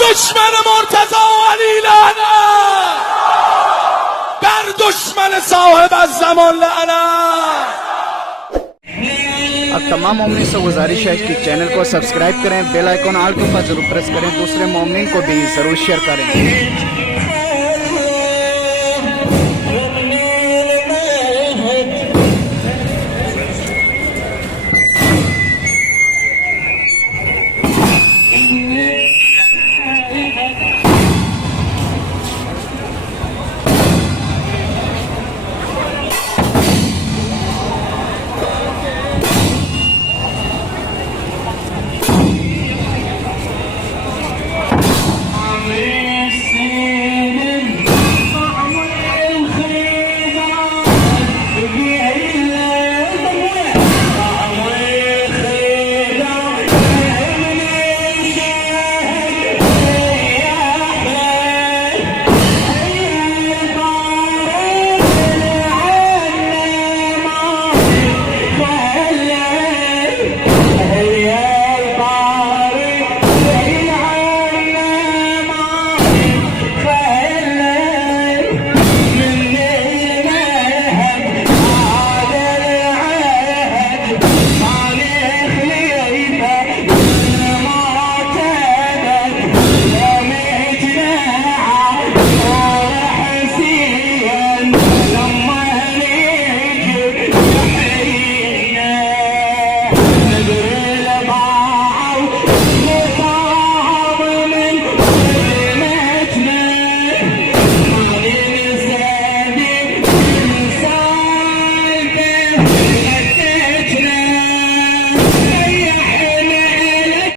دشمن مرتضی و علی لعنت، بر دشمن صاحب الزمان لعنت. अब तमाम मोमिन से गुजारिश है कि चैनल को सब्सक्राइब करें, बेल आइकन ऑल पर जरूर प्रेस करें, दूसरे मोमिन को भी जरूर शेयर करें।